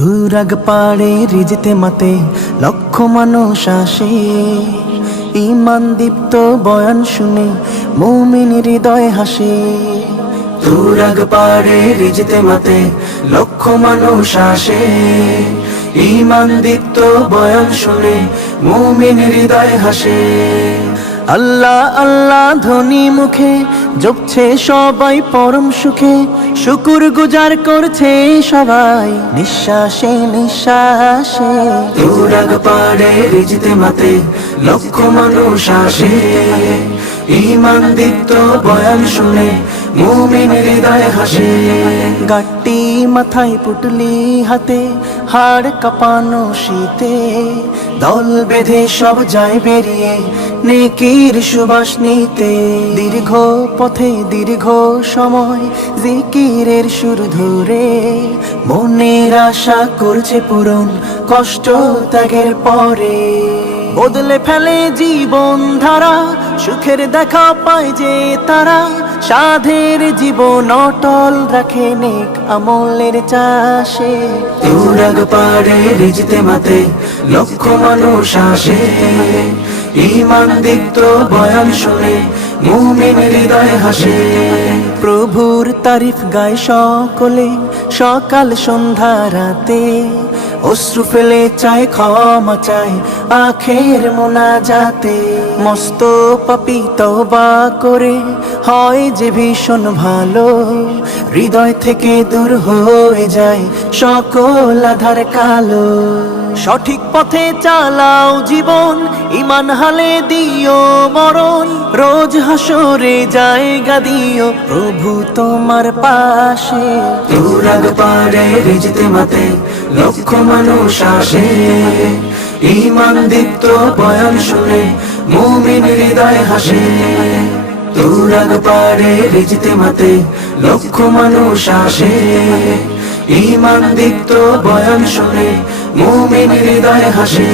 তুরাগ পাড়ে রিজতে মাতে লক্ষ মানুষ আসে, ঈমান দীপ্ত বয়ান শুনে মুমিন হৃদয় হাসে। তুরাগ পাড়ে রিজতে মাতে লক্ষ মানুষ আসে, ঈমান দীপ্ত বয়ান শুনে মুমিন হৃদয় হাসে। আল্লাহ আল্লাহ ধ্বনি মুখে জপছে সবাই পরম সুখে, শুকুর গুজার করছে সবাই নিঃশ্বাসে নিঃশ্বাসে। তুরাগ পাড়ে রিজতে মাতে লক্ষ মানুষ আসে, ঈমান দীপ্ত বয়ান শুনে মুমিন হৃদয় হাসে। গাট্টি মাথায় পুটলি হাতে হাড় কাঁপানো শীতে, দল বেঁধে সব যায় বেরিয়ে নেকির সুবাস নিতে। দীর্ঘ পথে দীর্ঘ সময় জিকিরের সুর ধরে, মনের আশা করছে পূরণ কষ্ট ত্যাগের পরে। বদলে ফেলে জীবন ধারা, সুখের দেখা পায় যে তারা, সাধের জীবন অটল রাখে নেক আমলের চাষে। তুরাগ পাড়ে রিজতে মাতে লক্ষ মানুষ আসে, ঈমান দীপ্ত বয়ান শুনে মুমিন হৃদয় হাসে। প্রভুর তারিফ গায় সকলে সকাল সন্ধ্যা রাতে, অশ্রু ফেলে চায় ক্ষমা চায় আখের মোনাজাতে। মস্ত পাপী তওবা করে হয় যে ভীষণ ভালো, হৃদয় থেকে দূর হয়ে যায় সকল আধার কালো। সঠিক পথে চালাও জীবন, ঈমান হালে দিও মরণ, রোজ হাসরে জায়গা দিও প্রভু তোমার পাশে। তুরাগ পাড়ে রিজতে মাতে লক্ষ মানুষ আসে, ঈমান দীপ্ত বয়ান শুনে মুমিন হৃদয় হাসে। তুরাগ পাড়ে রিজতে মাতে লক্ষ মানুষ আসে, ঈমান দীপ্ত বয়ান শুনে মুমিন হৃদয় হাসে।